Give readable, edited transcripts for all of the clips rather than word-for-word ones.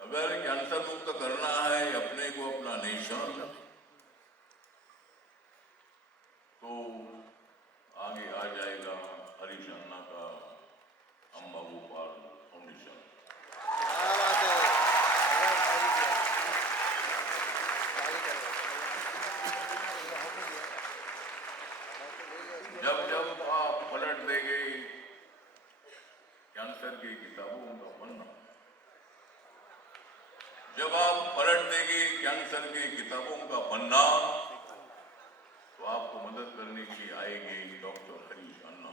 अगर कैंसर मुक्त करना है अपने को, अपना नेशन, तो आगे आ जाएगा हरीश अन्ना का अम्बा गोपाल फाउंडेशन। जब जब आप पलट देंगे कैंसर की किताबों का पन्ना, जब आप पलट देंगे कैंसर की किताबों का पन्ना, तो आपको मदद करने के लिए आएंगे डॉक्टर हरीश अन्ना।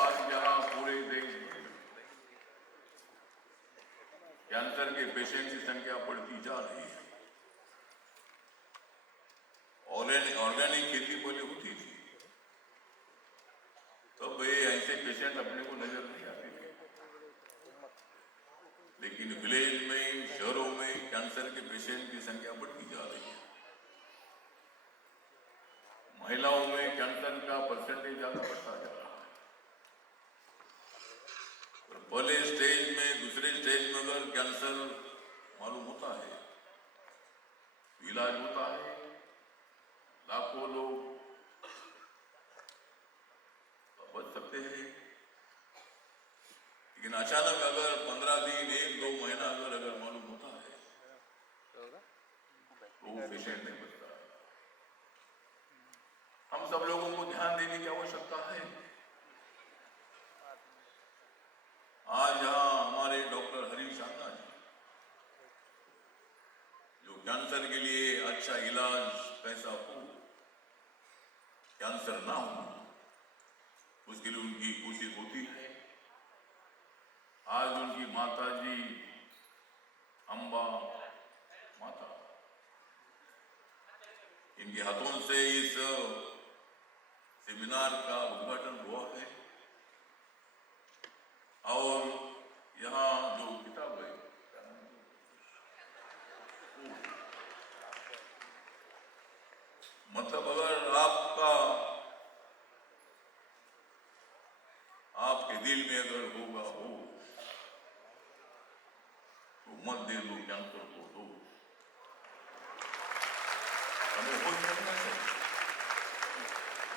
आज जहां पूरे देश में कैंसर के पेशेंट की संख्या बढ़ती जा रही है, ऑर्गेनिक खेती पहले होती थी, तब ये ऐसे पेशेंट अपने को नजर नहीं आते थे, लेकिन विलेज में, शहरों में कैंसर के पेशेंट की संख्या बढ़ती जा रही है। महिलाओं में कैंसर का परसेंटेज ज्यादा बढ़ता जा रहा है। पहले स्टेज में, दूसरे स्टेज में अगर कैंसर मालूम होता है, इलाज होता है, लाखों लोग बच सकते हैं। लेकिन अचानक अगर 15 दिन, 1-2 महीना अगर मालूम होता है, तो वो पेशेंट नहीं बचता है। हम सब लोगों को ध्यान देने की आवश्यकता है। आज यहाँ हमारे डॉक्टर हरीश अन्ना जी, जो कैंसर के लिए अच्छा इलाज, पैसा हो, कैंसर ना हो, उसके लिए उनकी कोशिश होती है। आज उनकी माता जी अम्बा माता, इनके हाथों से इस सेमिनार का उद्घाटन हुआ है। और यहाँ जो किताब है, मतलब अगर आपके दिल में अगर होगा हो, तो मत दे दो कैंसर को, दो। हमें खुश रहना चाहिए।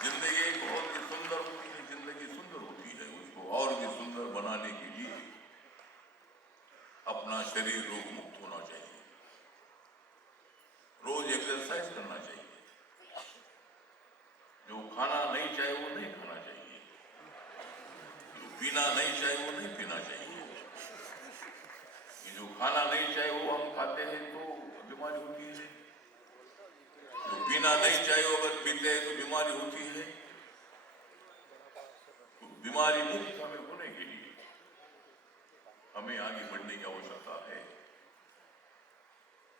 जिंदगी बहुत ही सुंदर होती है, जिंदगी सुंदर होती है, उसको और भी सुंदर बनाने के लिए अपना शरीर रोग मुक्त होना चाहिए, रोज एक्सरसाइज करना चाहिए, जो खाना नहीं चाहे वो नहीं खाना चाहिए, जो पीना नहीं चाहे वो नहीं पीना चाहिए, जो खाना नहीं चाहे वो हम खाते हैं तो बीमारी होती है, जो पीना नहीं चाहे वो अगर पीते हैं तो बीमारी होती है। तो बीमारी मुक्त हमें होने के लिए हमें आगे बढ़ने की आवश्यकता है।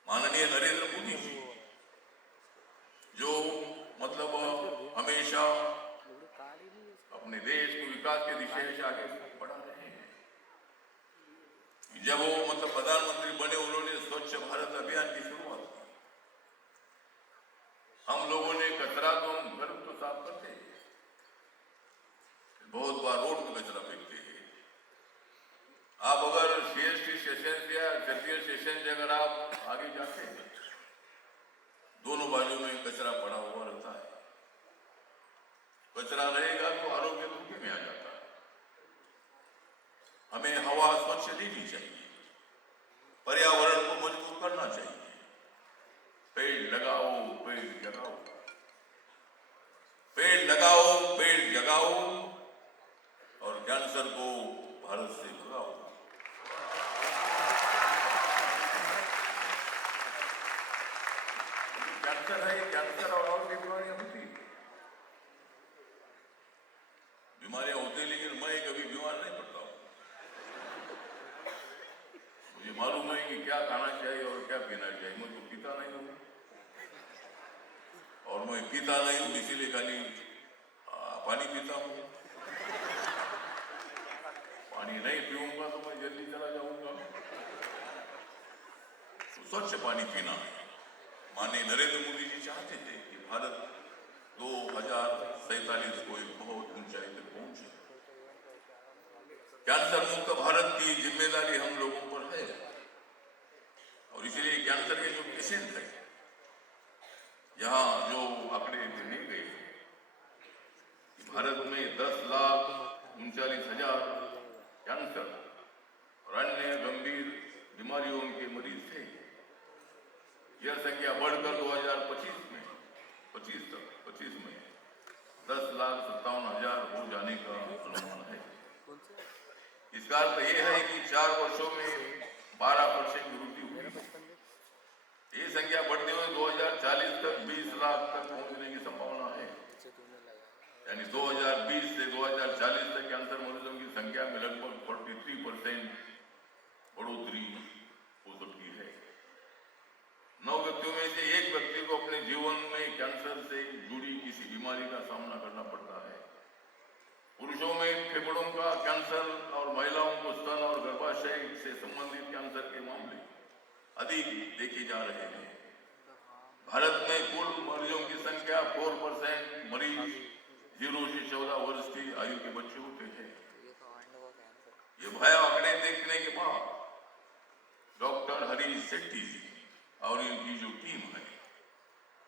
माननीय नरेंद्र मोदी जी जो मतलब हमेशा अपने देश को विकास के दिशा से आगे बढ़ा रहे हैं। जब वो मतलब प्रधानमंत्री बने उन्होंने स्वच्छ भारत अभियान की शुरुआत की। हम लोगों ने कचरा तो हम घर तो साफ करते हैं, बहुत बार रोड पे कचरा फेंकते हैं। आप अगर सीएसटी स्टेशन या चर्चिल स्टेशन से अगर आप आगे जाते हैं दोनों बाजू में कचरा पड़ा हुआ रहता है। कचरा रहेगा तो आरोग्य धोखे में आ जाता है। हमें हवा स्वच्छ लेनी चाहिए, पर्यावरण को मजबूत करना चाहिए। पेड़ लगाओ, पेड़ जगाओ, पेड़ लगाओ, पेड़ जगाओ और कैंसर को भारत से भगाओ। कैंसर है, कैंसर और भी बीमारियां होती है, बीमारियां होती, लेकिन मैं कभी बीमार नहीं पड़ता हूं। मुझे मालूम है कि क्या खाना चाहिए और क्या पीना चाहिए। मैं तो पीता नहीं हूं और मैं पीता नहीं हूं इसीलिए खाली पानी पीता हूं। पानी नहीं पीऊंगा तो मैं जल्दी चला जाऊंगा। तो स्वच्छ पानी पीना है। माननीय नरेंद्र मोदी जी चाहते थे कि भारत 2047 को एक बहुत ऊंचाई तक पहुंचे। कैंसर मुक्त भारत की जिम्मेदारी हम लोगों पर है और इसलिए कैंसर के जो पेशेंट है यहाँ जो आंकड़े दिए गए भारत में 10,39,000 कैंसर और अन्य गंभीर बीमारियों के मरीज थे। यह संख्या बढ़कर 2025 में 10,57,000 हो जाने का अनुमान है। इसका अर्थ यह है कि 4 वर्षों में 12% वृद्धि हुई। ये संख्या बढ़ते हुए 2040 तक 20 लाख तक पहुंचने की संभावना है। यानी 2020 से 2040 तक कैंसर मरीजों की संख्या में लगभग 43% बढ़ोतरी हो सकती है। 9 व्यक्तियों में से एक व्यक्ति को अपने जीवन में कैंसर से जुड़ी किसी बीमारी का सामना करना पड़ता है। पुरुषों में फेफड़ों का कैंसर और महिलाओं को स्तन और गर्भाशय से संबंधित कैंसर के मामले अधिक देखे जा रहे हैं। भारत में कुल मरीजों की संख्या 4% मरीज 0 से 14 वर्ष की आयु के बच्चे होते हैं। ये भयावह आंकड़े देखने के बाद डॉक्टर हरीश शेट्टी जी और इनकी जो टीम है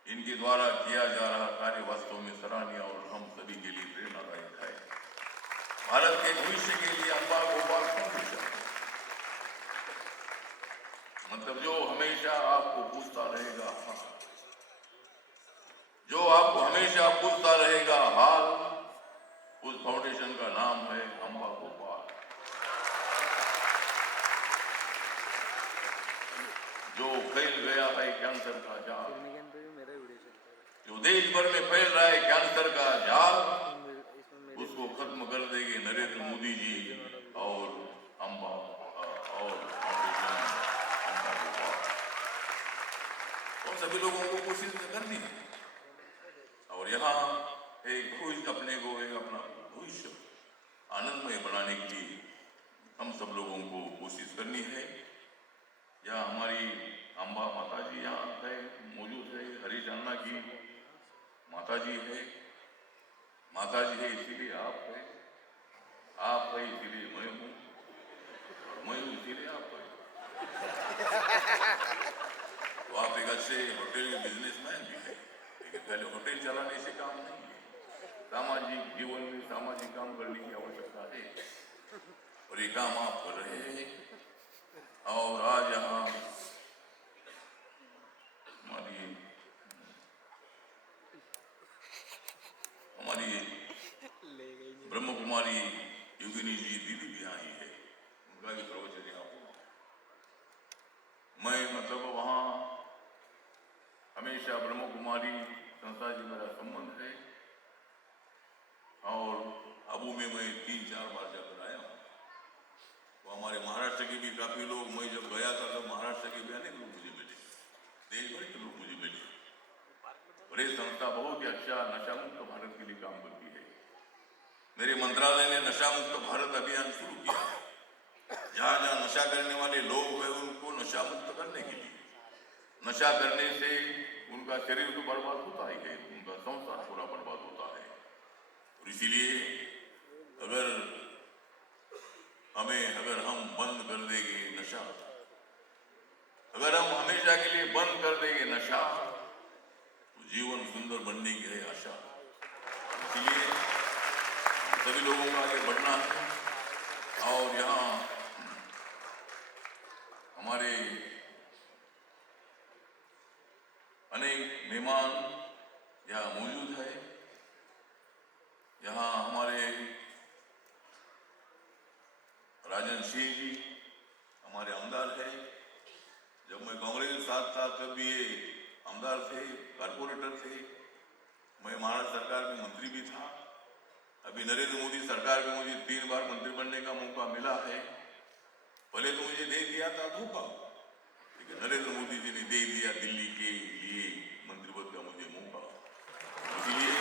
इनके द्वारा किया जा रहा कार्य वास्तव में सराहनीय और हम सभी के लिए प्रेरणादायक है। भारत के भविष्य के लिए अम्बा गोपाल फाउंडेशन मतलब जो हमेशा आपको पूछता रहेगा जो आपको हमेशा पूछता रहेगा हाल, उस फाउंडेशन का नाम है अम्बा गोपाल। जो फैल गया है कैंसर का जाल, जो देश भर में फैल रहा है कैंसर का जाल, उसको खत्म कर देंगे नरेंद्र मोदी जी और अम्बा और फाउंडेशन अम्बा गोपाल। और सभी लोगों को कोशिश करनी है और यहाँ एक भविष्य अपने को एक अपना भविष्य आनंदमय बनाने के लिए हम सब लोगों को कोशिश करनी है। यहाँ हमारी अम्बा माता जी यहाँ है मौजूद है, हरीश अन्ना की माता जी है, माता जी है इसीलिए आप है इसीलिए मैं हूँ और मैं हूँ इसीलिए आप है। तो आप एक अच्छे होटल के बिजनेसमैन भी है, लेकिन पहले होटल चलाने से काम नहीं है, जीवन में सामाजिक काम करने की आवश्यकता है और ये काम आप कर रहे हैं। और आज यहाँ हमारी ब्रह्म कुमारी योगिनी जी दीदी भी आई है, उनका भी प्रवचन यहाँ हुआ। मैं मतलब वहाँ हमेशा ब्रह्म कुमारी संस्था से मेरा संबंध है और अबू में मैं 3-4 बार जाकर आया हूँ। तो हमारे महाराष्ट्र के भी काफी लोग, मैं जब गया था तब महाराष्ट्र के भी अनेक लोग मुझे मिले, देश भर के लोग मुझे मिले। और ये संस्था बहुत ही अच्छा नशा मुक्त भारत के लिए काम करती है। मेरे मंत्रालय ने नशा मुक्त भारत अभियान शुरू किया है। जहाँ जहाँ नशा करने वाले लोग हैं उनको नशा मुक्त करने के लिए, नशा करने से उनका शरीर तो बर्बाद होता ही है, उनका संसार पूरा बर्बाद होता है। और इसीलिए अगर हम बंद कर देंगे नशा, अगर हम हमेशा के लिए बंद कर देंगे नशा, तो जीवन सुंदर बनने की है आशा। इसलिए सभी लोगों को आगे बढ़ना है। और यहाँ हमारे अनेक मेहमान यहाँ मौजूद है। यहाँ हमारे राजन सिंह जी हमारे आमदार है। जब मैं कांग्रेस के साथ था तब भी ये आमदार थे, कारपोरेटर थे। मैं महाराष्ट्र सरकार में मंत्री भी था। अभी नरेंद्र मोदी सरकार में मुझे 3 बार मंत्री बनने का मौका मिला है। पहले तो मुझे दे दिया था धोखा, लेकिन नरेंद्र मोदी जी ने दे दिया दिल्ली के लिए मंत्री पद का मुझे मौका। इसलिए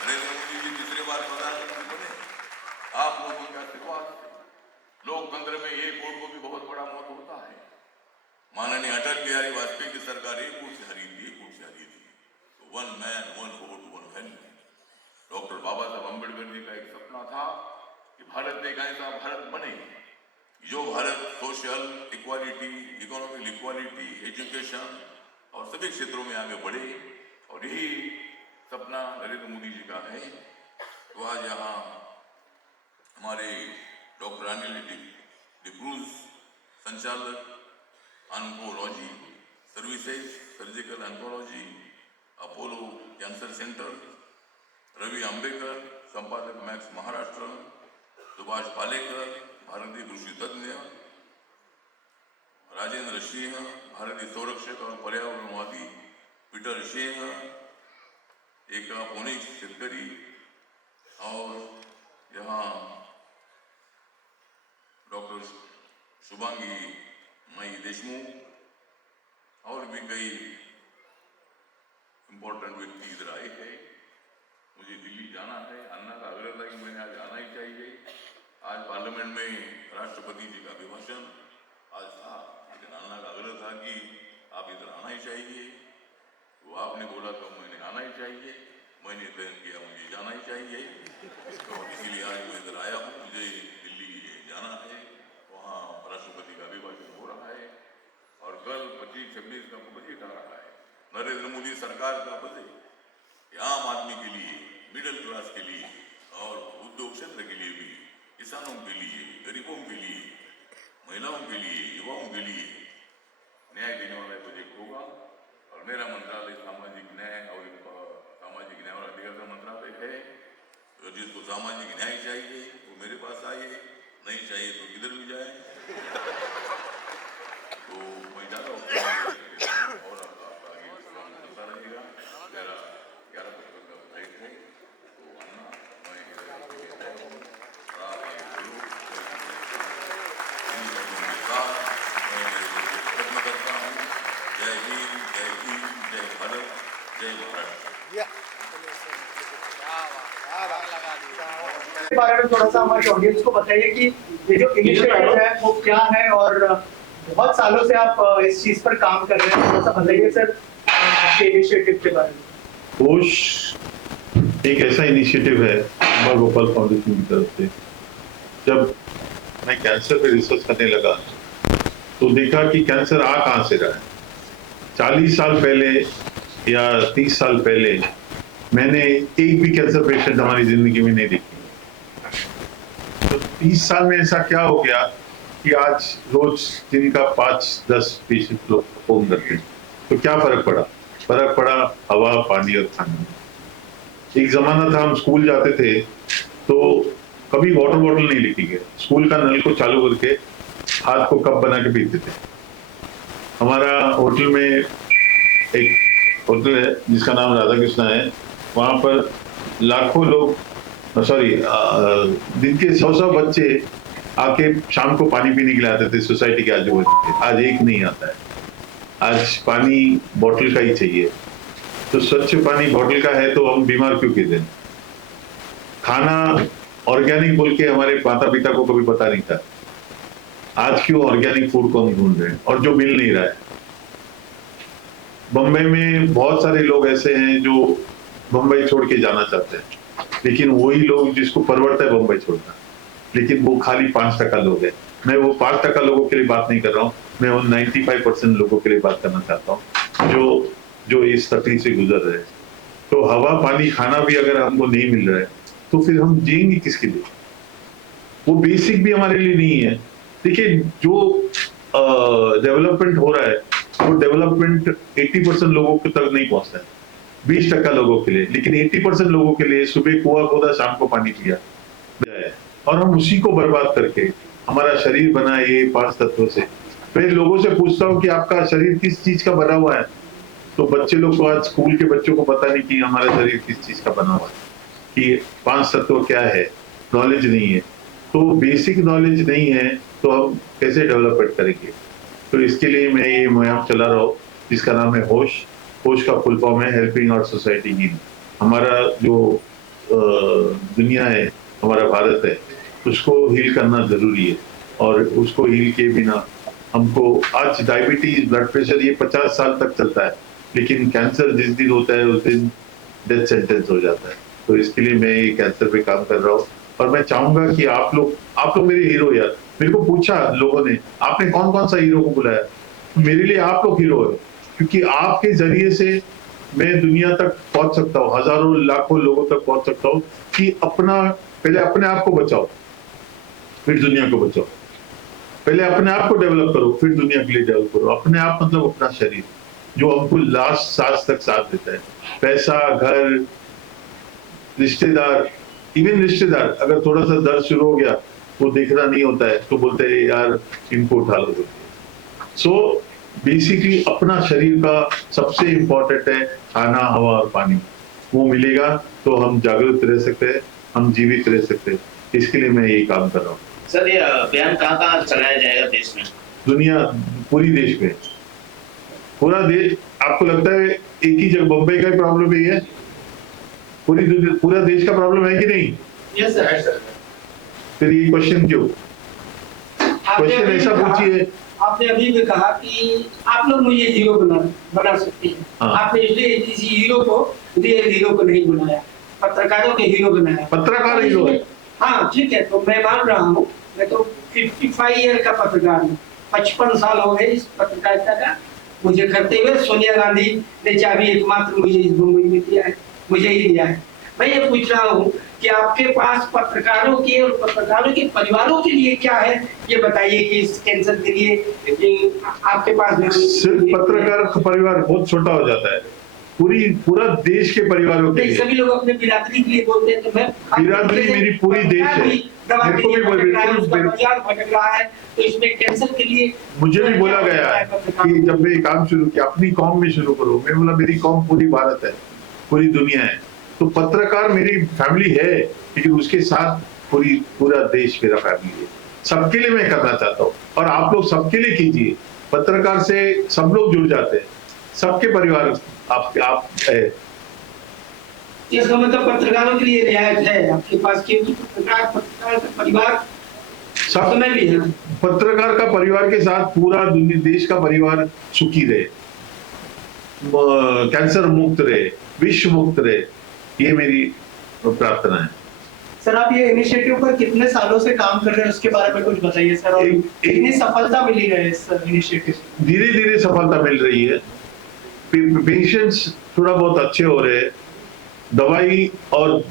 नरेंद्र मोदी जी तीसरी बार प्रधानमंत्री बने आप लोगों के आशीर्वाद से। लोकतंत्र में एक वोट को भी बहुत बड़ा महत्व होता है। माननीय अटल बिहारी वाजपेयी की सरकार 1 वोट से हरी थी, 1 वोट से हरी थी। तो 1 मैन 1 वोट 1 वैल्यू। डॉक्टर बाबा साहब अम्बेडकर जी का एक सपना था कि भारत एक ऐसा भारत बने जो Bharat social equality, economic equality, education और सभी क्षेत्रों में आगे बढ़े। और यही सपना नरेंद्र मोदी जी का है। तो आज यहाँ हमारे डॉक्टर अनिल डिक्रूज, संचालक oncology services, surgical oncology, Apollo cancer centre, Ravi Ambekar, संपादक मैक्स महाराष्ट्र, सुभाष पालेकर, भारतीय कृषि तज्ञ, राजेंद्र सिंह, भारतीय संरक्षक और पर्यावरणवादी, पीटर सिंह, एक पुणे शेतकरी, और यहाँ डॉक्टर शुभांगी मई देशमुख और भी कई इंपॉर्टेंट व्यक्ति इधर आए हैं। मुझे दिल्ली जाना है, अन्ना का आग्रह था कि मैंने आज आना ही चाहिए। आज पार्लियामेंट में राष्ट्रपति जी का अभिभाषण आज था, लेकिन अन्ना का आग्रह था कि आप इधर आना ही चाहिए। तो आपने बोला तो मैंने आना ही चाहिए, मैंने तय किया मुझे जाना ही चाहिए। तो इसीलिए आज मैं इधर आया हूँ। मुझे दिल्ली जाना है, वहाँ राष्ट्रपति का अभिभाषण हो रहा है और कल 25-26 का बजट आ रहा है। नरेंद्र मोदी सरकार का बजट आम आदमी के लिए, मिडिल क्लास के लिए और उद्योग क्षेत्र के लिए भी, किसानों के लिए, गरीबों के लिए, महिलाओं के लिए, युवाओं के लिए न्याय देने वाला बजट होगा। और मेरा मंत्रालय सामाजिक न्याय और अधिकारिता मंत्रालय है। तो जिसको सामाजिक न्याय चाहिए वो मेरे पास आइए, नहीं चाहिए तो किधर भी जाए। तो मैं जाता हूँ और आपका आगे काम चलता रहेगा। मेरा 11 का फ्लाइट है, तो अन्ना खत्म करता हूँ। जय हिंद, जय हिंद, जय भारत, जय महाराष्ट्र। के बारे में थोड़ा सा हमारी ऑडियंस को बताइए कि ये जो इनिशिएटिव है वो क्या है और बहुत सालों से आप इस चीज पर काम कर रहे हैं। थोड़ा सा बताइए सर आपके इनिशिएटिव के बारे में। पोष एक ऐसा इनिशिएटिव है अमर गोपाल फाउंडेशन की तरफ से। जब मैं कैंसर पे रिसर्च करने लगा तो देखा कि कैंसर आ कहाँ से रहा है। 40 साल पहले या 30 साल पहले मैंने एक भी कैंसर पेशेंट हमारी जिंदगी में नहीं देखी। तो 30 साल में ऐसा क्या हो गया कि आज रोज दिन का 5-10 पेशेंट लोग फोन करते हैं। तो क्या फर्क पड़ा? फर्क पड़ा हवा, पानी और खाने। एक जमाना था हम स्कूल जाते थे तो कभी वाटर बॉटल नहीं लेके गए, स्कूल का नल को चालू करके हाथ को कप बना के पीते थे। हमारा होटल में एक होटल है जिसका नाम राधा कृष्णा है, वहां पर लाखों लोग दिन के 100 बच्चे आके शाम को पानी पीने के लिए आते थे सोसाइटी के आजू बाजू। आज एक नहीं आता है, आज पानी बोतल का ही चाहिए। तो स्वच्छ पानी बोतल का है तो हम बीमार क्यों गिर रहे हैं? खाना ऑर्गेनिक बोल के हमारे माता पिता को कभी पता नहीं था, आज क्यों ऑर्गेनिक फूड को हम ढूंढ रहे हैं और जो मिल नहीं रहा है। बम्बई में बहुत सारे लोग ऐसे हैं जो बम्बई छोड़ के जाना चाहते हैं, लेकिन वही लोग जिसको परवड़ता है बम्बई छोड़ना, लेकिन वो खाली 5% लोग हैं। मैं वो 5% लोगों के लिए बात नहीं कर रहा हूँ, मैं उन 95% लोगों के लिए बात करना चाहता हूँ जो इस तकलीफ से गुजर रहे हैं। तो हवा, पानी, खाना भी अगर हमको नहीं मिल रहा है तो फिर हम जिएंगे किसके लिए? वो बेसिक भी हमारे लिए नहीं है। देखिए, जो डेवलपमेंट हो रहा है वो डेवलपमेंट 80% लोगों तक नहीं पहुंचता है, 20% लोगों के लिए, लेकिन 80% लोगों के लिए सुबह कुआं खोदा, शाम को पानी पिया और हम उसी को बर्बाद करके हमारा शरीर बना ये 5 तत्वों से। मैं लोगों से पूछता हूँ कि आपका शरीर किस चीज का बना हुआ है, तो बच्चे लोग को, आज स्कूल के बच्चों को पता नहीं कि हमारा शरीर किस चीज का बना हुआ है, कि 5 तत्व क्या है, नॉलेज नहीं है। तो बेसिक नॉलेज नहीं है तो हम कैसे डेवलपमेंट करेंगे? तो इसके लिए मैं ये मुहिम चला रहा हूँ जिसका नाम है होश। होश का फुल फॉर्म है हेल्पिंग आवर सोसाइटी हील। हमारा जो दुनिया है, हमारा भारत है, उसको हील करना जरूरी है और उसको हील के बिना हमको, आज डायबिटीज, ब्लड प्रेशर ये 50 साल तक चलता है, लेकिन कैंसर जिस दिन होता है उस दिन डेथ सेंटेंस हो जाता है। तो इसके लिए मैं ये कैंसर पे काम कर रहा हूँ और मैं चाहूंगा कि आप लोग मेरे हीरो यार। मेरे को पूछा लोगों ने, आपने कौन कौन सा हीरो को बुलाया? मेरे लिए आप लोग हीरो है, क्योंकि आपके जरिए से मैं दुनिया तक पहुंच सकता हूँ, हजारों लाखों लोगों तक पहुंच सकता हूँ कि पहले अपने आप को बचाओ फिर दुनिया को बचाओ। पहले अपने आप को डेवलप करो फिर दुनिया के लिए डेवलप करो। अपने आप मतलब अपना शरीर, जो हमको लास्ट सांस तक साथ देता है। पैसा, घर, रिश्तेदार, इवन रिश्तेदार अगर थोड़ा सा दर्द शुरू हो गया, वो देखना नहीं होता है तो बोलते हैं यार इनको उठा लो। सो बेसिकली अपना शरीर का सबसे इम्पोर्टेंट है खाना, हवा और पानी। वो मिलेगा तो हम जागरूक रह सकते हैं, हम जीवित रह सकते हैं। इसके लिए मैं यही काम कर रहा हूँ। सर, ये अभियान कहाँ चलाया जाएगा देश में? दुनिया, पूरी देश में, पूरा देश। आपको लगता है एक ही जगह बम्बई का प्रॉब्लम ही है? पूरा देश का प्रॉब्लम है कि नहीं? Yes sir. फिर ये क्वेश्चन क्यों? क्वेश्चन ऐसा पूछिए। आपने अभी भी कहा कि आप लोग मुझे हीरो बना सकते हैं। हाँ। आपने इसलिए किसी हीरो को, रियल हीरो को नहीं बनाया, पत्रकारों के हीरो बनाया। पत्रकार हीरो है। हाँ ठीक है, तो मैं मान रहा हूँ, मैं तो 55 ईयर का पत्रकार हूँ, 55 साल हो गए इस पत्रकारिता का मुझे करते हुए। सोनिया गांधी ने चाबी एकमात्र मुझे इस मुंबई में दिया है, मुझे ही दिया है। मैं ये पूछ रहा हूँ कि आपके पास पत्रकारों के और पत्रकारों के परिवारों के लिए क्या है, ये बताइए कि इस कैंसर के लिए आपके पास सिर्फ पत्रकार का परिवार बहुत छोटा हो जाता है, पूरा देश के परिवारों के लिए। सभी लोग अपने बिरादरी के लिए बोलते हैं, तो मैं बिरादरी मेरी पूरी देश है। मेरे को भी भटक रहा है, तो इसमें कैंसर के लिए मुझे भी बोला गया है कि जब मैं काम शुरू किया अपनी कौम में शुरू करो। मैं बोला मेरी कौम पूरी भारत है, पूरी दुनिया है। तो पत्रकार मेरी फैमिली है, लेकिन उसके साथ पूरा देश मेरा फैमिली है। सबके लिए मैं करना चाहता हूँ और आप लोग सबके लिए कीजिए। पत्रकार से सब लोग जुड़ जाते हैं, सबके परिवार आप है। इसका मतलब पत्रकारों के लिए रियायत है आपके पास, क्योंकि पत्रकार का परिवार सब में भी है। पत्रकार का परिवार के साथ पूरा देश का परिवार सुखी रहे, कैंसर मुक्त रहे, विश्व मुक्त रहे, ये मेरी प्रार्थना है। सर, आप ये इनिशिएटिव पर कितने सालों से काम कर रहे हैं उसके बारे में कुछ बताइए सर, और कितनी सफलता मिली है इस इनिशिएटिव से? धीरे धीरे सफलता मिल रही है, पेशेंट्स थोड़ा बहुत अच्छे हो रहे हैं, दवाई और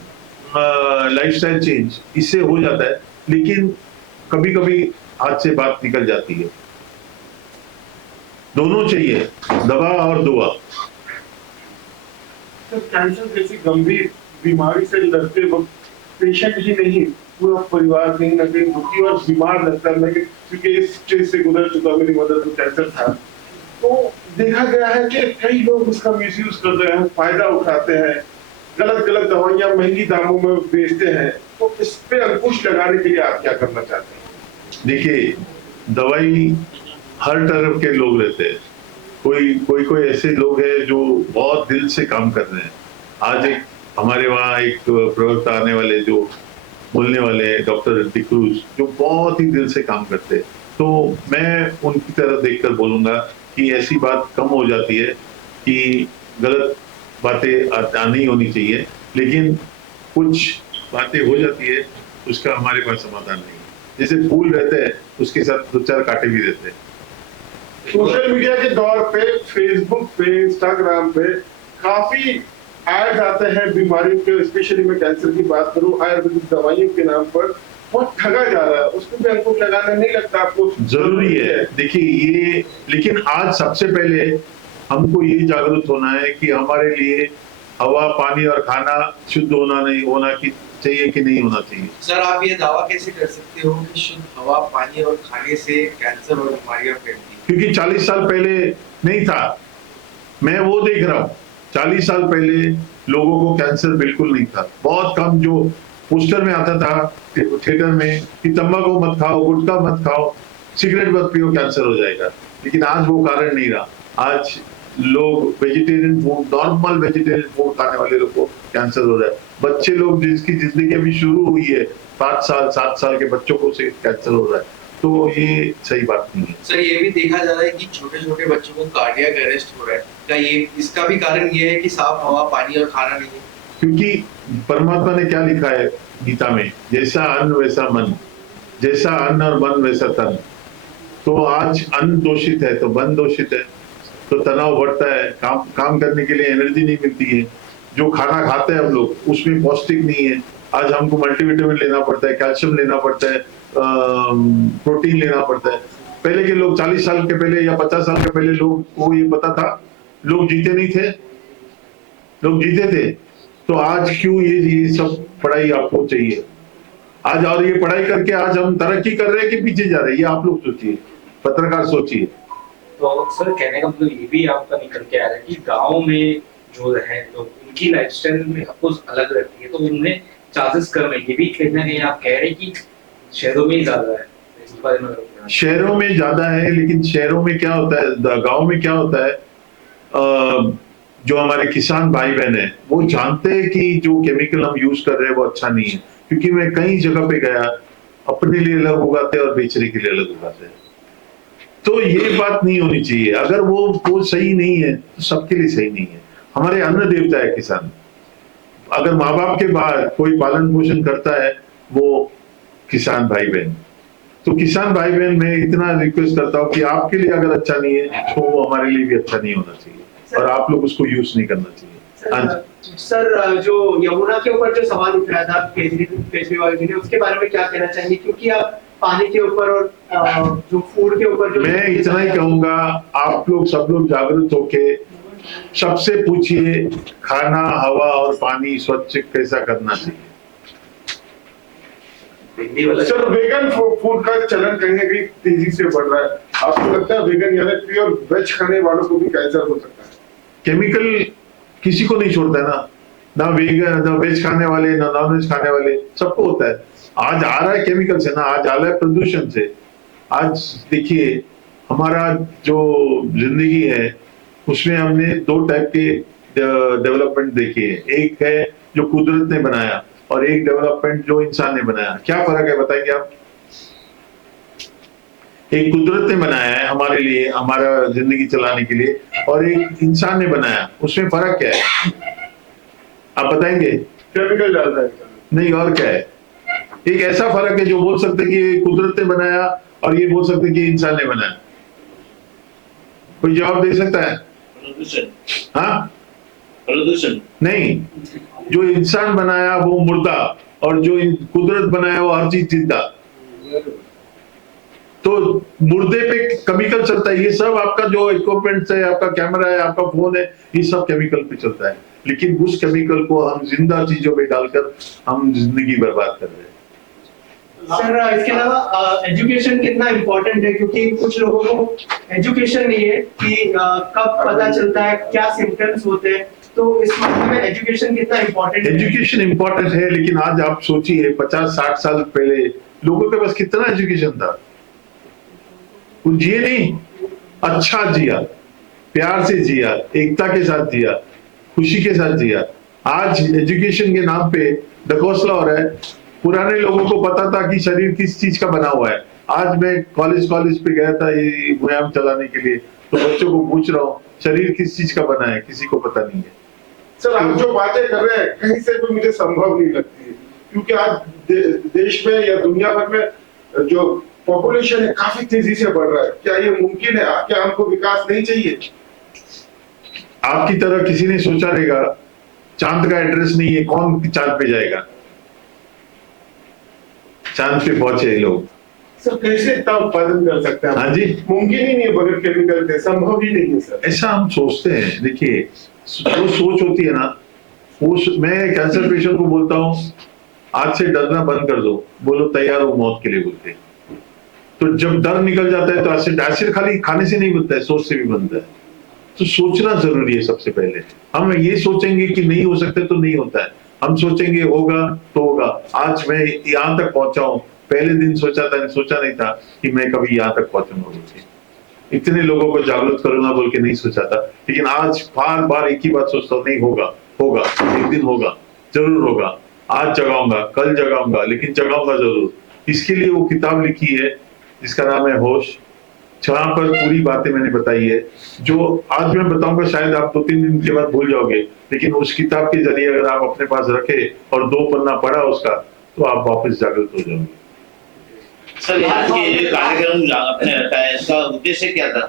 लाइफस्टाइल चेंज इससे हो जाता है, लेकिन कभी कभी हाथ से बात निकल जाती है। दोनों चाहिए, दवा और दुआ। तो कैंसर जैसी गंभीर बीमारी से लड़ते वक्त पेशेंट ही नहीं, पूरा परिवार कहीं ना कहीं दुखी और बीमार लगता है। मैं क्योंकि इस स्टेज से गुजर चुका, मेरी मदर को कैंसर था, तो देखा गया है कि कई लोग उसका मिसयूज कर रहे हैं, फायदा उठाते हैं, गलत गलत दवाइयां महंगी दामों में बेचते हैं। तो इस पे अंकुश लगाने के लिए आप क्या करना चाहते हैं? देखिए, दवाई हर तरफ के लोग रहते हैं। कोई ऐसे लोग हैं जो बहुत दिल से काम कर रहे हैं। आज एक हमारे वहाँ एक प्रवक्ता आने वाले जो बोलने वाले हैं, डॉक्टर डिक्रूज, जो बहुत ही दिल से काम करते हैं। तो मैं उनकी तरफ देखकर बोलूंगा कि ऐसी बात कम हो जाती है कि गलत बातें नहीं होनी चाहिए, लेकिन कुछ बातें हो जाती है, उसका हमारे पास समाधान नहीं है। जैसे फूल रहते हैं, उसके साथ 2-4 कांटे भी रहते हैं। सोशल मीडिया के दौर पे, फेसबुक पे, इंस्टाग्राम पे काफी एड आते हैं बीमारियों के, स्पेशली मैं कैंसर की बात करूं, आयुर्वेदिक दवाइयों के नाम पर बहुत ठगा जा रहा है। उसको भी अंकुश लगाना नहीं लगता आपको जरूरी है? देखिए ये, लेकिन आज सबसे पहले हमको ये जागरूक होना है कि हमारे लिए हवा, पानी और खाना शुद्ध होना चाहिए कि नहीं होना चाहिए। सर, आप ये दावा कैसे कर सकते हो कि शुद्ध हवा, पानी और खाने से कैंसर और बीमारियां फैलती हैं? क्योंकि 40 साल पहले नहीं था। मैं वो देख रहा हूँ, 40 साल पहले लोगों को कैंसर बिल्कुल नहीं था। बहुत कम, जो पोस्टर में आता था थिएटर में कि तंबाकू मत खाओ, गुटखा मत खाओ, सिगरेट मत पियो, कैंसर हो जाएगा। लेकिन आज वो कारण नहीं रहा। आज लोग vegetarian food, normal vegetarian food खाने वाले लोग को कैंसर हो रहा है। बच्चे लोग जिसकी जिंदगी अभी शुरू हुई है, 5 साल 7 साल के बच्चों को से कैंसर हो रहा है। तो ये सही बात नहीं है। सर, ये भी देखा जा रहा है कि छोटे छोटे बच्चों को कार्डियक अरेस्ट हो रहा है। क्या ये इसका भी कारण ये है कि साफ हवा, पानी और खाना नहीं है? क्योंकि परमात्मा ने क्या लिखा है गीता में, जैसा अन्न वैसा मन, जैसा अन्न और मन वैसा तन। तो आज अन्न दूषित है तो मन दूषित है, तो तनाव बढ़ता है, काम करने के लिए एनर्जी नहीं मिलती है। जो खाना खाते हैं हम लोग उसमें पौष्टिक नहीं है। आज हमको मल्टीविटामिन लेना पड़ता है, कैल्शियम लेना पड़ता है, प्रोटीन लेना पड़ता है। पहले के लोग 40 साल के पहले या 50 साल के पहले लोग को ये पता था? लोग जीते नहीं थे? लोग जीते थे। तो आज क्यों ये सब पढ़ाई आपको चाहिए आज? और ये पढ़ाई करके आज हम तरक्की कर रहे हैं कि पीछे जा रहे हैं? ये आप लोग सोचिए, पत्रकार सोचिए। तो सर, कहने का मतलब ये भी आपका निकल के आ रहा है कि गांव में जो है लोग, उनकी लाइफस्टाइल में अपोज अलग रहती है, तो उन्हें चार्जेस कम है। ये भी कहीं ना कहीं आप कह रहे हैं कि शहरों में ही ज्यादा है। इस बारे में शहरों में ज्यादा है, लेकिन शहरों में क्या होता है, गांव में क्या होता है, जो हमारे किसान भाई बहन है वो जानते हैं कि जो केमिकल हम यूज कर रहे हैं वो अच्छा नहीं है। क्योंकि मैं कई जगह पे गया, अपने लिए अलग उगाते हैं और बेचने के लिए अलग उगाते हैं। तो ये बात नहीं होनी चाहिए। अगर वो सही नहीं है तो सबके लिए सही नहीं है। हमारे अन्न देवता है किसान। अगर माँ बाप के बाद कोई पालन पोषण करता है वो किसान भाई बहन। तो किसान भाई बहन मैं इतना रिक्वेस्ट करता हूँ कि आपके लिए अगर अच्छा नहीं है तो वो हमारे लिए भी अच्छा नहीं होना चाहिए और आप लोग उसको यूज नहीं करना चाहिए। सर, जो यमुना के ऊपर जो सवाल उठ रहा था केजरीवाल जी ने, उसके बारे में क्या कहना चाहेंगे? क्योंकि आप पानी के ऊपर और जो फूड के ऊपर जो, मैं इतना ही कहूंगा, आप लोग सब लोग जागरूक होके सबसे पूछिए खाना, हवा और पानी स्वच्छ कैसा करना चाहिए। सर, वेगन फूड का चलन कहीं ना कहीं तेजी से बढ़ रहा है। आपको लगता है वेगन यानी प्योर वेज खाने वालों को भी कैंसर हो सकता है? केमिकल किसी को नहीं छोड़ता है ना वेगन, ना वेज खाने वाले, ना नॉन वेज खाने वाले, सबको होता है। आज आ रहा है केमिकल से ना, आज आ रहा है प्रदूषण से। आज देखिए हमारा जो जिंदगी है उसमें हमने 2 टाइप के डेवलपमेंट देखी है। एक है जो कुदरत ने बनाया और एक डेवलपमेंट जो इंसान ने बनाया। क्या फर्क है बताएंगे आप? एक कुदरत ने बनाया है हमारे लिए, हमारा जिंदगी चलाने के लिए, और एक इंसान ने बनाया। उसमें फर्क क्या है आप बताएंगे? केमिकल डालता है नहीं, और क्या है? एक ऐसा फर्क है जो बोल सकते कि कुदरत ने बनाया और ये बोल सकते कि इंसान ने बनाया। कोई जवाब दे सकता है? प्रदूषण। हाँ, प्रदूषण नहीं, जो इंसान बनाया वो मुर्दा और जो कुदरत बनाया वो हर चीज जिंदा। तो मुर्दे पे केमिकल चलता है, ये सब आपका जो इक्विपमेंट्स है, आपका कैमरा है, आपका फोन है, ये सब केमिकल पे चलता है। लेकिन उस केमिकल को हम जिंदा चीजों पे डालकर हम जिंदगी बर्बाद कर रहे हैं। सर इसके अलावा एजुकेशन कितना इम्पोर्टेंट है, क्योंकि कुछ लोगों को एजुकेशन नहीं है कि कब पता चलता है क्या सिम्टम्स होते हैं, तो इस मामले में एजुकेशन कितना इम्पोर्टेंट है? एजुकेशन इम्पोर्टेंट है, लेकिन आज आप सोचिए 50-60 साल पहले लोगों के पास कितना एजुकेशन था? वो जिए नहीं, अच्छा जिया, प्यार से जिया, एकता के साथ जिया, खुशी के साथ जिया। आज एजुकेशन के नाम पे ढकोसला हो रहा है। पुराने लोगों को पता था कि शरीर किस चीज का बना हुआ है। आज मैं कॉलेज पे गया था ये व्यायाम चलाने के लिए, तो बच्चों को पूछ रहा हूँ शरीर किस चीज का बना है, किसी को पता नहीं है। सर आप जो बातें कर रहे हैं कहीं से भी मुझे संभव नहीं लगती है, क्योंकि आज देश में या दुनिया भर में जो पॉपुलेशन है काफी तेजी से बढ़ रहा है। क्या ये मुमकिन है? क्या हमको विकास नहीं चाहिए? आपकी तरह किसी ने सोचा रहेगा चांद का एड्रेस नहीं है, कौन चांद पे जाएगा? चांद पे पहुंचे लोग। सर कैसे इतना उत्पादन कर सकते हैं? हाँ जी, मुमकिन ही नहीं है बगैर केमिकल के, संभव ही नहीं है सर। ऐसा हम सोचते हैं। देखिए जो सोच होती है ना, वो मैं कैंसर पेशेंट को बोलता हूँ आज से डरना बंद कर दो, बोलो तैयार हो मौत के लिए बोलते। तो जब डर निकल जाता है तो एसिड खाली खाने से नहीं बनता है, सोच से भी बनता है। तो सोचना जरूरी है सबसे पहले। हम ये सोचेंगे कि नहीं हो सकता तो नहीं होता है, हम सोचेंगे होगा तो होगा। आज मैं यहाँ तक पहुंचा हूँ, पहले दिन सोचा नहीं था कि मैं कभी यहाँ तक पहुंचूंगा। इतने लोगों को जागरूक करूंगा बोल के नहीं सोचा था, लेकिन आज बार बार एक ही बात सोचता हूँ, नहीं होगा, होगा, एक दिन होगा, जरूर होगा। आज जगाऊंगा, कल जगाऊंगा, लेकिन जगाऊंगा जरूर। इसके लिए वो किताब लिखी है जिसका नाम है होश, जहां पर पूरी बातें मैंने बताई है। जो आज मैं बताऊंगा शायद आप 2-3 दिन के बाद भूल जाओगे, लेकिन उस किताब के जरिए अगर आप अपने पास रखे और 2 पन्ना पढ़ा उसका, तो आप वापस जागृत हो जाओगे। सर आज के कार्यक्रम आपने रखा है, इसका उद्देश्य क्या था?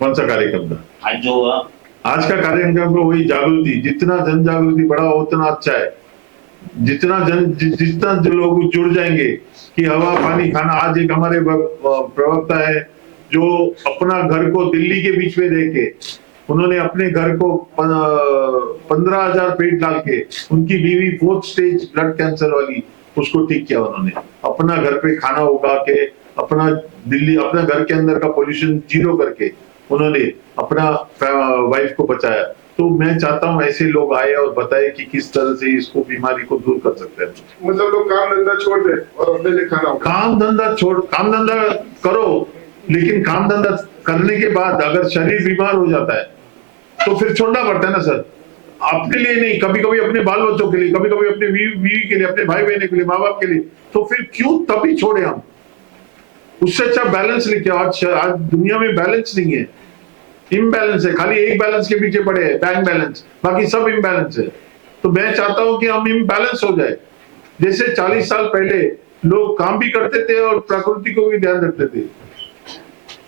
कौन सा कार्यक्रम था आज जो हुआ? आज का कार्यक्रम को वही जागृति, जितना जन जागृति बढ़ा उतना अच्छा है। जितना जो लोग जुड़ जाएंगे कि हवा पानी खाना। आज एक हमारे प्रवक्ता है जो अपना घर को दिल्ली के बीच में देके, उन्होंने अपने घर को 15,000 पेट डाल के, उनकी बीवी 4th स्टेज ब्लड कैंसर वाली, उसको ठीक किया उन्होंने। अपना घर पे खाना उगा के, अपना घर के अंदर का पोल्यूशन 0 करके उन्होंने अपना वाइफ को बचाया। तो मैं चाहता हूँ ऐसे लोग आए और बताए कि किस तरह से इसको बीमारी को दूर कर सकते हैं। मतलब लोग काम धंधा छोड़ दे और अपने लिए खाना उगा। काम धंधा करो, लेकिन काम धंधा करने के बाद अगर शरीर बीमार हो जाता है तो फिर छोड़ना पड़ता है ना सर। अपने लिए नहीं, कभी कभी अपने बाल बच्चों के लिए, कभी कभी अपने बीवी के लिए, अपने भाई बहनों के लिए, माँ बाप के लिए। तो फिर क्यों तभी छोड़े हम? उससे अच्छा बैलेंस लेके। आज दुनिया में बैलेंस नहीं है, इम्बैलेंस है। खाली एक बैलेंस के पीछे पड़े हैं, बैंक बैलेंस, बाकी सब इम्बैलेंस है। तो मैं चाहता हूं कि हम इम्बैलेंस हो जाए। जैसे 40 साल पहले लोग काम भी करते थे और प्रकृति को भी ध्यान रखते थे।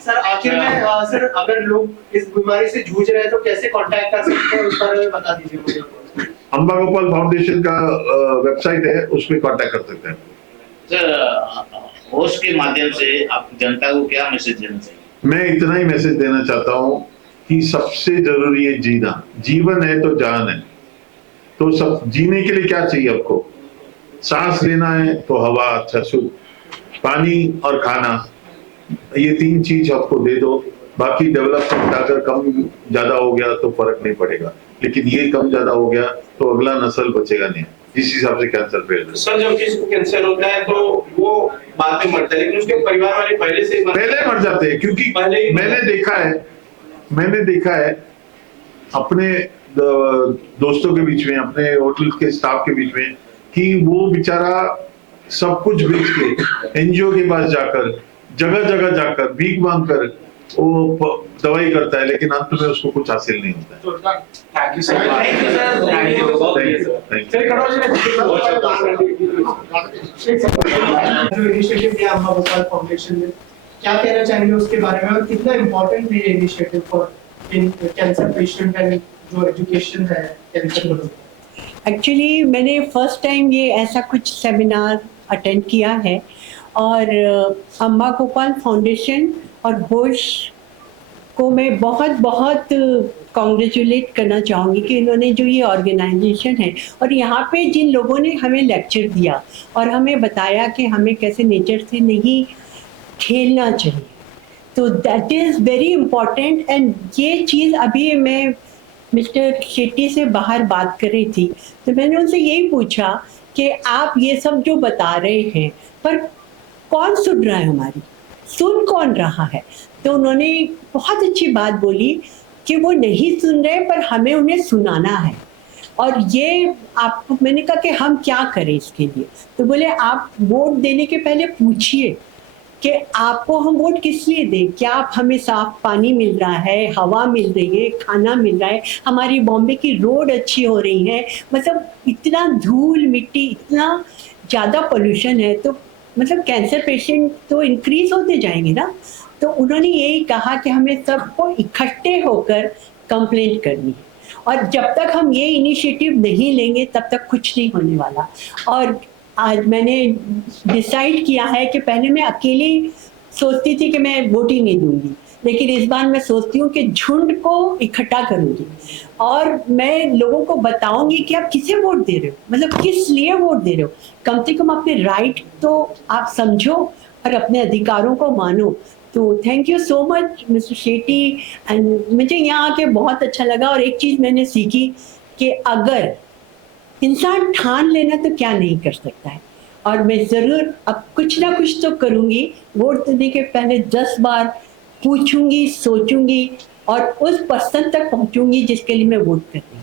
सर आखिर में सर अगर लोग इस बीमारी से जूझ रहे हैं तो कैसे कांटेक्ट कर सकते हैं, उस बारे में बता दीजिए मुझे। अंबा गोपाल फाउंडेशन का वेबसाइट है, उस पर कांटेक्ट कर सकते हैं। सर होश के माध्यम से आप जनता को क्या मैसेज देना चाहिए? मैं इतना ही मैसेज देना चाहता हूं कि सबसे जरूरी है जीना। जीवन है तो जान है। तो सब जीने के लिए क्या चाहिए आपको? सांस लेना है तो हवा अच्छा शुद्ध, पानी और खाना, ये 3 चीज आपको दे दो। बाकी डेवलपमेंट अगर कम ज्यादा हो गया तो फर्क नहीं पड़ेगा, लेकिन ये कम ज्यादा हो गया तो अगला नस्ल बचेगा नहीं, जिस हिसाब से कैंसर फैल रहा है। सर जब किसी को कैंसर होता है तो वो बाद में मरता है, लेकिन उसके परिवार वाले पहले मर जाते हैं। क्योंकि मैंने देखा है अपने दोस्तों के बीच में, अपने होटल के स्टाफ के बीच में, कि वो बेचारा सब कुछ बेच के एनजीओ के पास जाकर, जगह जगह जाकर भीख मांग कर वो दवाई करता है, लेकिन अंत में उसको कुछ हासिल नहीं होता है। Thank you sir. Thank you जो इनिशिएटिव लिया अम्बा गोपाल फाउंडेशन ने, क्या कहना चाहेंगे उसके बारे में, और कितना इम्पोर्टेंट है ये initiative for cancer patient and जो एजुकेशन है कैंसर को एक्चुअली मैंने फर्स्ट टाइम ये ऐसा कुछ सेमिनार अटेंड किया है और अम्मा गोपाल फाउंडेशन और होश को मैं बहुत बहुत कॉन्ग्रेचुलेट करना चाहूँगी कि इन्होंने जो ये ऑर्गेनाइजेशन है और यहाँ पे जिन लोगों ने हमें लेक्चर दिया और हमें बताया कि हमें कैसे नेचर से नहीं खेलना चाहिए, तो that is very important. And ये चीज़ अभी मैं मिस्टर शेट्टी से बाहर बात कर रही थी तो मैंने उनसे यही पूछा कि आप ये सब जो बता रहे हैं पर कौन सुन रहा है, हमारी सुन कौन रहा है? तो उन्होंने बहुत अच्छी बात बोली कि वो नहीं सुन रहे पर हमें उन्हें सुनाना है। और ये आपको मैंने कहा कि हम क्या करें इसके लिए, तो बोले आप वोट देने के पहले पूछिए कि आपको हम वोट किस लिए दें, क्या आप हमें साफ पानी मिल रहा है, हवा मिल रही है, खाना मिल रहा है, हमारी बॉम्बे की रोड अच्छी हो रही है, मतलब इतना धूल मिट्टी इतना ज़्यादा पोल्यूशन है तो मतलब कैंसर पेशेंट तो इंक्रीज होते जाएंगे ना। तो उन्होंने यही कहा कि हमें सबको इकट्ठे होकर कंप्लेंट करनी है और जब तक हम ये इनिशिएटिव नहीं लेंगे तब तक कुछ नहीं होने वाला। और आज मैंने डिसाइड किया है कि पहले मैं अकेली सोचती थी कि मैं वोट ही नहीं दूंगी, लेकिन इस बार मैं सोचती हूँ कि झुंड को इकट्ठा करूँगी और मैं लोगों को बताऊंगी कि आप किसे वोट दे रहे हो, मतलब किस लिए वोट दे रहे हो। कम से कम अपने राइट तो आप समझो और अपने अधिकारों को मानो। तो thank you so much mister Shetty and मुझे यहाँ आके बहुत अच्छा लगा। और एक चीज़ मैंने सीखी कि अगर इंसान ठान लेना तो क्या नहीं कर सकता है, और मैं ज़रूर अब कुछ ना कुछ तो करूँगी। वोट देने के पहले 10 बार पूछूंगी, सोचूंगी और उस पर्सन तक पहुँचूंगी जिसके लिए मैं वोट कर रही हूँ।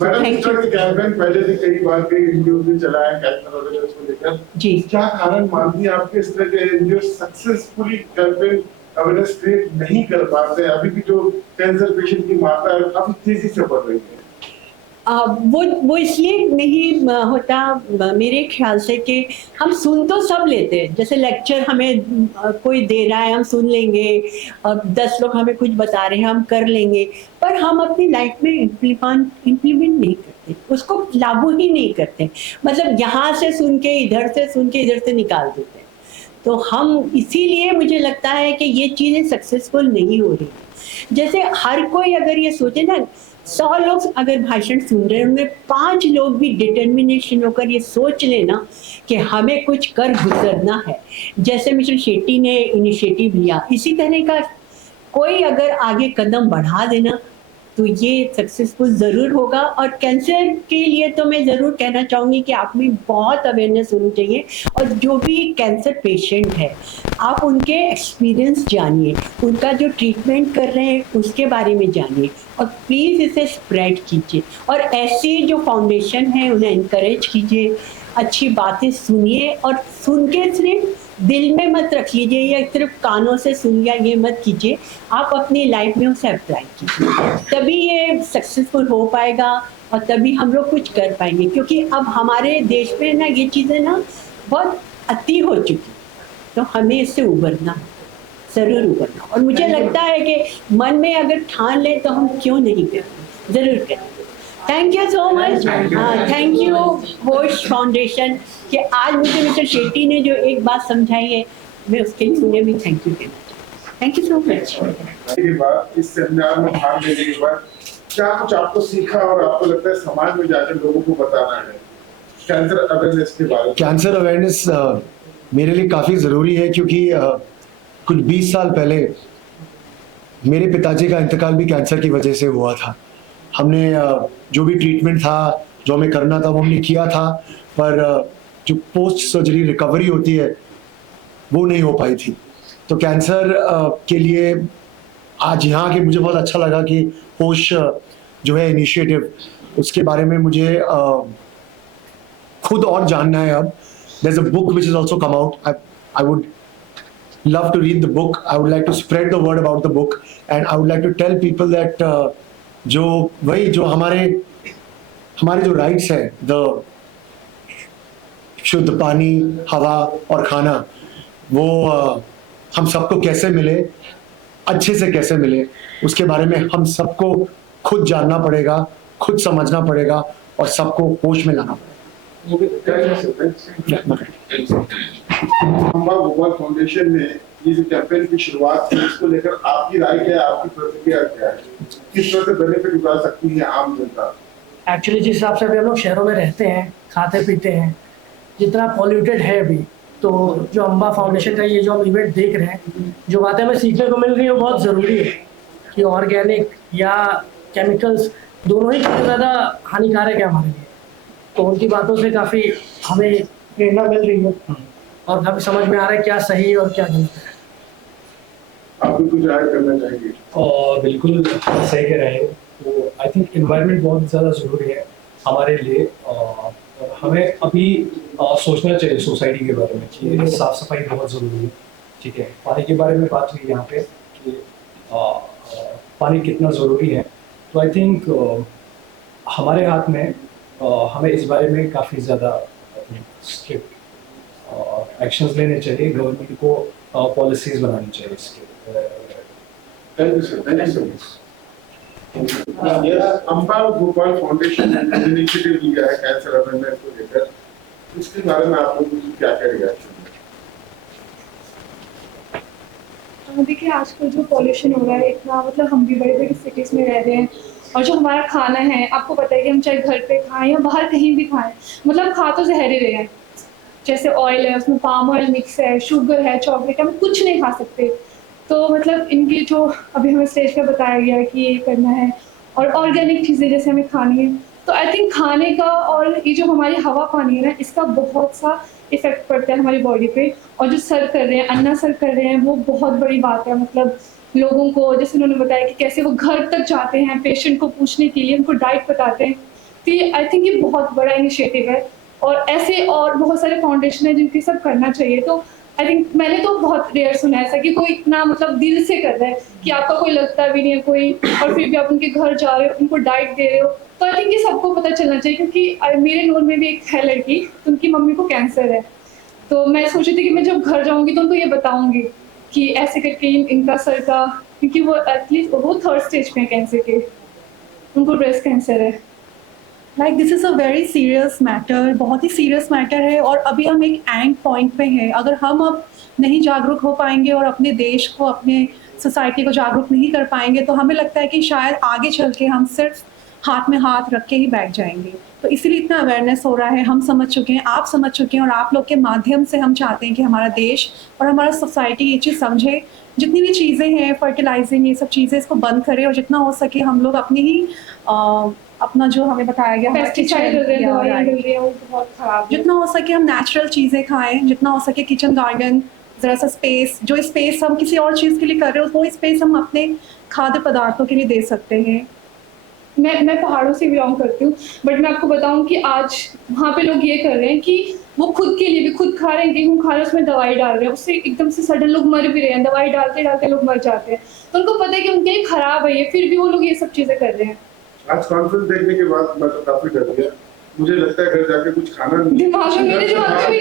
मैडम, Thank इस तरह के कैंपेन पहले से कई बार कई एनजीओ ने चलाया है कैंसर अवेयरनेस को लेकर जी। क्या कारण मानती हैं आपके इस तरह के NGO successfully campaign awareness create नहीं कर पाते हैं? अभी भी जो कैंसर पेशेंट की मात्रा है काफी तेजी से बढ़ रही है। वो इसलिए नहीं होता मेरे ख्याल से कि हम सुन तो सब लेते हैं, जैसे लेक्चर हमें कोई दे रहा है हम सुन लेंगे, 10 लोग हमें कुछ बता रहे हैं हम कर लेंगे, पर हम अपनी लाइफ में इम्प्लीमेंट नहीं करते, उसको लागू ही नहीं करते। मतलब यहाँ से सुन के इधर से निकाल देते हैं। तो हम इसीलिए मुझे लगता है कि ये चीज़ें सक्सेसफुल नहीं हो रही। जैसे हर कोई अगर ये सोचे ना, 100 लोग अगर भाषण सुन रहे हैं उनमें 5 लोग भी डिटर्मिनेशन होकर ये सोच लेना कि हमें कुछ कर गुजरना है, जैसे मिस्टर शेट्टी ने इनिशिएटिव लिया, इसी तरह का कोई अगर आगे कदम बढ़ा देना तो ये सक्सेसफुल ज़रूर होगा। और कैंसर के लिए तो मैं ज़रूर कहना चाहूँगी कि आप में बहुत अवेयरनेस होनी चाहिए, और जो भी कैंसर पेशेंट है आप उनके एक्सपीरियंस जानिए, उनका जो ट्रीटमेंट कर रहे हैं उसके बारे में जानिए और प्लीज़ इसे स्प्रेड कीजिए। और ऐसी जो फाउंडेशन है उन्हें इनकरेज कीजिए, अच्छी बातें सुनिए और सुन के सिर्फ दिल में मत रख लीजिए या सिर्फ कानों से सुन लिया ये मत कीजिए, आप अपनी लाइफ में उसे अप्लाई कीजिए, तभी ये सक्सेसफुल हो पाएगा और तभी हम लोग कुछ कर पाएंगे। क्योंकि अब हमारे देश में ना ये चीज़ें ना बहुत अति हो चुकी, तो हमें इससे उभरना, ज़रूर उभरना। और मुझे लगता है कि मन में अगर ठान ले तो हम क्यों नहीं करें, ज़रूर करें। Thank you so much, thank you होश फाउंडेशन कि आज मुझे मिस्टर शेट्टी ने जो एक बात समझाई है मैं उसके लिए उन्हें भी थैंक यू कहना चाहूँ। Thank you so much. के बाद इस सेमिनार में भाग लेने के बाद क्या कुछ आपको सीखा और आपको लगता है समाज में जाकर लोगों को बताना है कैंसर अवेयरनेस के बारे में? कैंसर अवेयरनेस मेरे लिए काफ़ी ज़रूरी है क्योंकि कुछ 20 साल पहले मेरे पिताजी का इंतकाल भी कैंसर की वजह से हुआ था। हमने जो भी ट्रीटमेंट था, जो हमें करना था वो हमने किया था, पर जो पोस्ट सर्जरी रिकवरी होती है वो नहीं हो पाई थी। तो कैंसर के लिए आज यहाँ के मुझे बहुत अच्छा लगा कि होश जो है इनिशिएटिव, उसके बारे में मुझे खुद और जानना है। अब there's a book which has also come out. I would love to read the book. I would like to spread the word about the book, and I would like to tell people that जो हमारे जो rights है, the शुद्ध पानी, हवा और खाना, वो हम सबको कैसे मिले, अच्छे से कैसे मिले, उसके बारे में हम सबको खुद जानना पड़ेगा, खुद समझना पड़ेगा और सबको होश में लाना पड़ेगा। अम्मा गोपाल फाउंडेशन ने ये जो कैंपेन की शुरुआत की, इसको लेकर आपकी राय क्या है, आपकी प्रतिक्रिया क्या है, किस तरह से बेनिफिट उठा सकती है आम जनता? एक्चुअली जिस हिसाब से अभी हम लोग शहरों में रहते हैं, खाते पीते हैं, जितना पॉल्यूटेड है अभी, तो जो अम्बा फाउंडेशन का ये जो हम इवेंट देख रहे हैं, जो बातें हमें सीखने को मिल रही है वो बहुत ज़रूरी है कि ऑर्गेनिक या केमिकल्स दोनों ही चीज़ें ज़्यादा हानिकारक है हमारे लिए। तो उनकी बातों से काफ़ी हमें प्रेरणा मिल रही है और काफ़ी समझ में आ रहा है क्या सही है और क्या गलत है। आप भी कुछ ऐड करना चाहेंगे? और बिल्कुल सही कह रहे हैं। तो आई थिंक इन्वायरमेंट बहुत ज़्यादा ज़रूरी है हमारे लिए और हमें अभी सोचना चाहिए सोसाइटी के बारे में कि साफ़ सफाई बहुत ज़रूरी है। ठीक है, पानी के बारे में बात हुई यहाँ पे कि पानी कितना ज़रूरी है। तो आई थिंक हमारे हाथ में हमें इस बारे में काफ़ी ज़्यादा स्ट्रिक्ट एक्शंस लेने चाहिए, गवर्नमेंट को पॉलिसीज़ बनानी चाहिए इसके। Thank you sir, thank you so much. Amba Gopal foundation ने इनिशिएटिव लिया है कैंसर अवेयरनेस को लेकर, इसके बारे में आप लोगों की क्या क्या रिएक्शन है? देखिए आजकल जो पॉल्यूशन हो रहा है इतना, मतलब हम भी बड़े बड़े सिटीज़ में रह रहे हैं और जो हमारा खाना है आपको पता है कि हम चाहे घर पे खाएं या बाहर कहीं भी खाएं, मतलब खा तो जहर ही रहे हैं। जैसे ऑयल है उसमें पाम ऑयल मिक्स है, शुगर है, चॉकलेट है, हम कुछ नहीं खा सकते। तो मतलब इनकी जो अभी हमें स्टेज पे बताया गया कि ये करना है और ऑर्गेनिक चीज़ें जैसे हमें खानी है, तो आई थिंक खाने का और ये जो हमारी हवा पानी है ना, इसका बहुत सा इफेक्ट पड़ता है हमारी बॉडी पे। और जो सर कर रहे हैं, अन्ना सर कर रहे हैं, वो बहुत बड़ी बात है। मतलब लोगों को, जैसे उन्होंने बताया कि कैसे वो घर तक जाते हैं पेशेंट को पूछने के लिए, उनको डाइट बताते हैं। तो ये आई थिंक ये बहुत बड़ा इनिशिएटिव है और ऐसे और बहुत सारे फाउंडेशन है जिनकी सब करना चाहिए। तो आई थिंक मैंने तो बहुत रेयर सुना ऐसा कि कोई इतना मतलब दिल से कर रहा है कि आपका कोई लगता भी नहीं है कोई, और फिर भी आप उनके घर जा रहे हो, उनको डाइट दे रहे हो। तो आई थिंक ये सबको पता चलना चाहिए, क्योंकि मेरे नोन में भी एक है लड़की, तो उनकी मम्मी को कैंसर है। तो मैं सोची थी कि मैं जब घर जाऊंगी तो उनको ये बताऊंगी कि ऐसे करके इनका सर का, क्योंकि वो एटलीस्ट वो 3rd स्टेज पे है कैंसर के, उनको ब्रेस्ट कैंसर है। Like this is a very serious matter, बहुत ही सीरियस मैटर है और अभी हम एक एंड पॉइंट पे हैं। अगर हम अब नहीं जागरूक हो पाएंगे और अपने देश को, अपने सोसाइटी को जागरूक नहीं कर पाएंगे, तो हमें लगता है कि शायद आगे चल के हम सिर्फ हाथ में हाथ रख के ही बैठ जाएंगे। तो इसीलिए इतना अवेयरनेस हो रहा है, हम समझ चुके हैं, आप समझ चुके हैं और आप लोग के माध्यम से हम चाहते हैं कि हमारा देश और हमारा सोसाइटी ये चीज़ समझे। जितनी भी चीज़ें हैं फर्टिलाइजिंग, ये सब चीज़ें, इसको बंद करें और जितना हो सके हम लोग अपनी ही अपना जो हमें बताया गया जितना हो सके हम नेचुरल चीज़ें खाएं, जितना हो सके किचन गार्डन, ज़रा सा स्पेस, जो स्पेस हम किसी और चीज़ के लिए कर रहे हो वो स्पेस हम अपने खाद्य पदार्थों के लिए दे सकते हैं। मैं पहाड़ों से बिलोंग करती हूँ, बट मैं आपको बताऊँ कि आज वहाँ पे लोग ये कर रहे हैं कि वो खुद के लिए भी खुद खा रहे हैं, गेहूँ खा रहे हैं, उसमें दवाई डाल रहे हैं, उससे एकदम से सडन लोग मर भी रहे हैं, दवाई डालते डालते लोग मर जाते हैं। तो उनको पता है कि उनके लिए खराब है ये, फिर भी वो लोग ये सब चीज़ें कर रहे हैं। आज कॉन्फ्रेंस देखने के बाद मैं तो काफी डर गया, मुझे लगता है घर जाके कुछ खाना नहीं, दिमाग में मेरे दिमाग में भी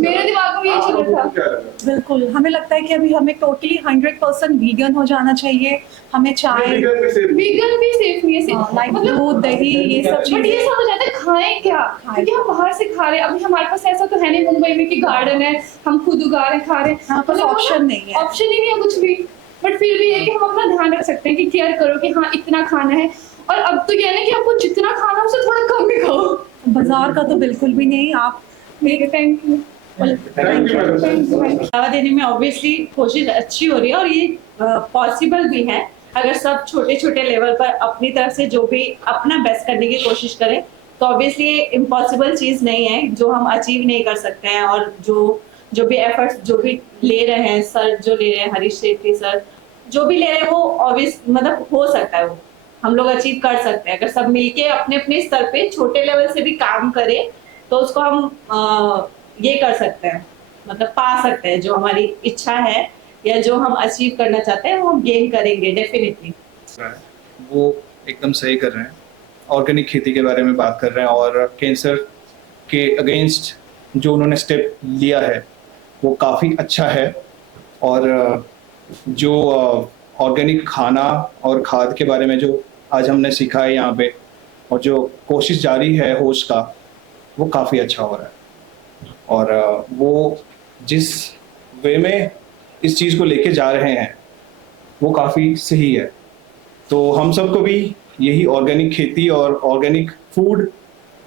मेरे दिमाग में ये चल रहा था। बिल्कुल, हमें लगता है कि अभी हमें टोटली 100% वीगन हो जाना चाहिए। हमें चाय वीगन भी सेफ नहीं है, लाइक दूध, दही, ये सब बट ये समझ आता है खाएं क्या, क्योंकि हम बाहर से खा रहे हैं। अभी हमारे पास ऐसा तो है नहीं मुंबई में कि गार्डन है, हम खुद उगा रहे खा रहे हैं, ऑप्शन नहीं है, ऑप्शन ही नहीं है कुछ भी। बट फिर भी ये कि हम अपना ध्यान रख सकते हैं कि केयर करो कि हाँ इतना खाना है, और अब तो ये नहीं कि आपको जितना खाना उससे थोड़ा कम भी खाओ। बाजार का तो बिल्कुल भी नहीं। आप थैंक यू। बढ़ावा देने में ऑब्वियसली कोशिश अच्छी हो रही है और ये पॉसिबल भी है अगर सब छोटे छोटे लेवल पर अपनी तरफ से जो भी अपना बेस्ट करने की कोशिश करें। तो ऑब्वियसली ये इम्पॉसिबल चीज़ नहीं है जो हम अचीव नहीं कर सकते हैं, और जो भी एफर्ट्स जो भी ले रहे हैं सर, जो ले रहे हैं हरीश सेठी सर, जो भी ले रहे हैं वो ऑब्वियस मतलब हो सकता है, वो हम लोग अचीव कर सकते हैं अगर सब मिलके अपने अपने स्तर पे छोटे लेवल से भी काम करें तो उसको हम ये कर सकते हैं, मतलब पा सकते हैं जो हमारी इच्छा है या जो हम अचीव करना चाहते हैं वो हम गेन करेंगे डेफिनेटली। वो एकदम सही कर रहे हैं, ऑर्गेनिक खेती के बारे में बात कर रहे हैं और कैंसर के अगेंस्ट जो उन्होंने स्टेप लिया है वो काफ़ी अच्छा है। और जो ऑर्गेनिक खाना और खाद के बारे में जो आज हमने सीखा है यहाँ पे, और जो कोशिश जारी है होश का, वो काफ़ी अच्छा हो रहा है। और वो जिस वे में इस चीज़ को लेके जा रहे हैं वो काफ़ी सही है। तो हम सबको भी यही ऑर्गेनिक खेती और ऑर्गेनिक फूड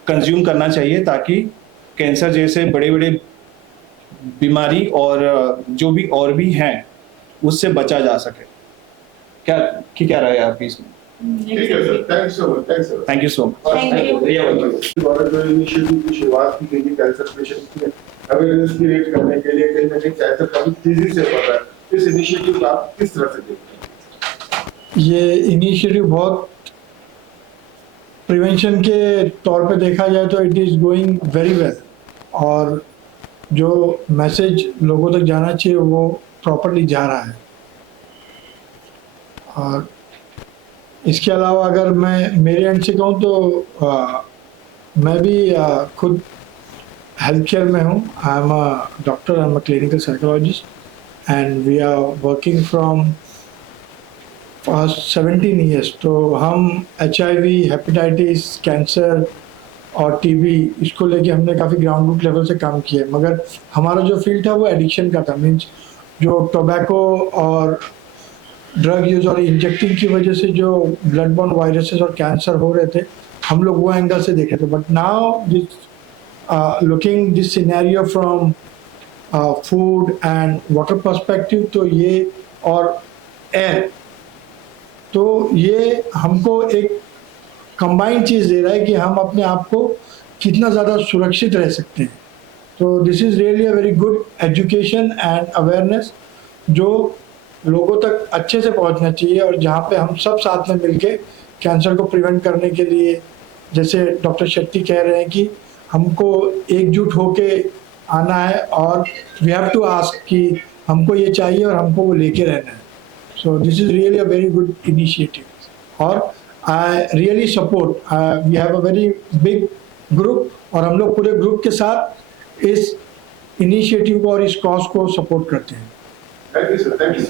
कंज्यूम करना चाहिए, ताकि कैंसर जैसे बड़े बड़े बीमारी और जो भी और भी हैं उससे बचा जा सके। क्या राय है आपकी इसमें? ठीक है sir, thank you so much, thank you so much. द्वारा जो इनिशिएटिव की शुरुआत की गई कैंसर पेशेंट की अवेयरनेस क्रिएट करने के लिए, कहीं ना कहीं कैंसर काफी तेजी से बढ़ रहा है, इस इनिशिएटिव को आप किस तरह से देखते हैं? ये इनिशिएटिव बहुत प्रिवेंशन के तौर पे देखा जाए तो it is going very well, और जो मैसेज लोगों तक जाना चाहिए वो प्रॉपर्ली जा रहा है। और इसके अलावा अगर मैं मेरे एंड से कहूँ तो मैं भी खुद हेल्थ केयर में हूँ। I am a doctor, I am a clinical psychologist and we are working from past 17 years. तो हम HIV, हेपेटाइटिस, कैंसर और TB इसको लेके हमने काफ़ी ग्राउंड रूट लेवल से काम किया, मगर हमारा जो फील्ड था वो एडिक्शन का था। मीन्स जो टोबैको और ड्रग यूज और इंजेक्टिंग की वजह से जो ब्लड बॉर्न वायरसेस और कैंसर हो रहे थे, हम लोग वो एंगल से देखे थे। But now this looking this scenario from food and water perspective, तो ये और एयर, तो ये हमको एक कंबाइंड चीज़ दे रहा है कि हम अपने आप को कितना ज़्यादा सुरक्षित रह सकते हैं। तो this is really a very good education and awareness जो लोगों तक अच्छे से पहुंचना चाहिए, और जहाँ पे हम सब साथ में मिलके कैंसर को प्रिवेंट करने के लिए, जैसे डॉक्टर शेट्टी कह रहे हैं कि हमको एकजुट होके आना है और वी हैव टू आस्क कि हमको ये चाहिए और हमको वो लेके रहना है। So this is really a very good initiative, और I really support. We have a very big group, और हम लोग पूरे ग्रुप के साथ इस इनिशिएटिव को और इस कॉज को सपोर्ट करते हैं। Thank you sir, thank you.